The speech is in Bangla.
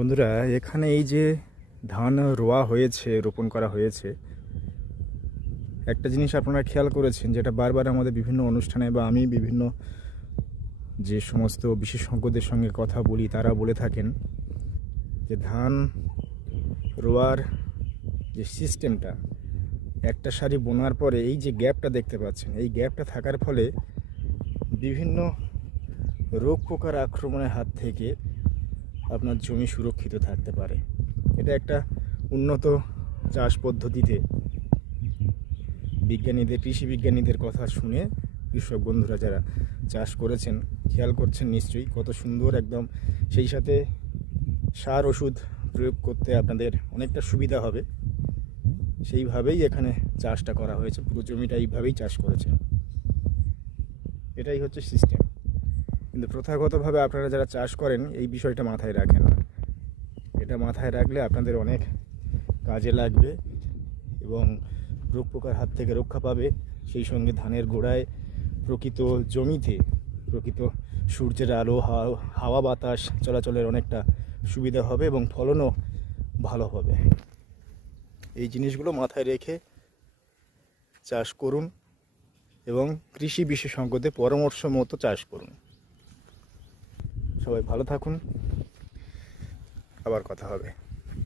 বন্ধুরা, এখানে এই যে ধান রোয়া হয়েছে, রোপণ করা হয়েছে, একটা জিনিস আপনারা খেয়াল করেছেন, যেটা বারবার আমাদের বিভিন্ন অনুষ্ঠানে বা আমি বিভিন্ন যে সমস্ত বিশেষজ্ঞদের সঙ্গে কথা বলি তারা বলে থাকেন যে ধান রোয়ার যে সিস্টেমটা, একটা সারি বোনার পরে এই যে গ্যাপটা দেখতে পাচ্ছেন, এই গ্যাপটা থাকার ফলে বিভিন্ন রোগ পোকার আক্রমণের হাত থেকে আপনার জমি সুরক্ষিত থাকতে পারে। এটা একটা উন্নত চাষ পদ্ধতিতে কৃষি বিজ্ঞানীদের কথা শুনে কৃষক বন্ধুরা যারা চাষ করেছেন খেয়াল করছেন নিশ্চয়ই কত সুন্দর একদম। সেই সাথে সার ওষুধ প্রয়োগ করতে আপনাদের অনেকটা সুবিধা হবে, সেইভাবেই এখানে চাষটা করা হয়েছে। পুরো জমিটা এইভাবেই চাষ করেছে, এটাই হচ্ছে সিস্টেম। কিন্তু প্রথাগতভাবে আপনারা যারা চাষ করেন এই বিষয়টা মাথায় রাখেন না। এটা মাথায় রাখলে আপনাদের অনেক কাজে লাগবে এবং রোগ পোকার হাত থেকে রক্ষা পাবে। সেই সঙ্গে ধানের গোড়ায় প্রকৃত জমিতে প্রকৃত সূর্যের আলো, হাওয়া বাতাস চলাচলের অনেকটা সুবিধা হবে এবং ফলনও ভালো হবে। এই জিনিসগুলো মাথায় রেখে চাষ করুন এবং কৃষি বিশেষজ্ঞদের পরামর্শ মতো চাষ করুন। সবাই ভালো থাকুন, আবার কথা হবে।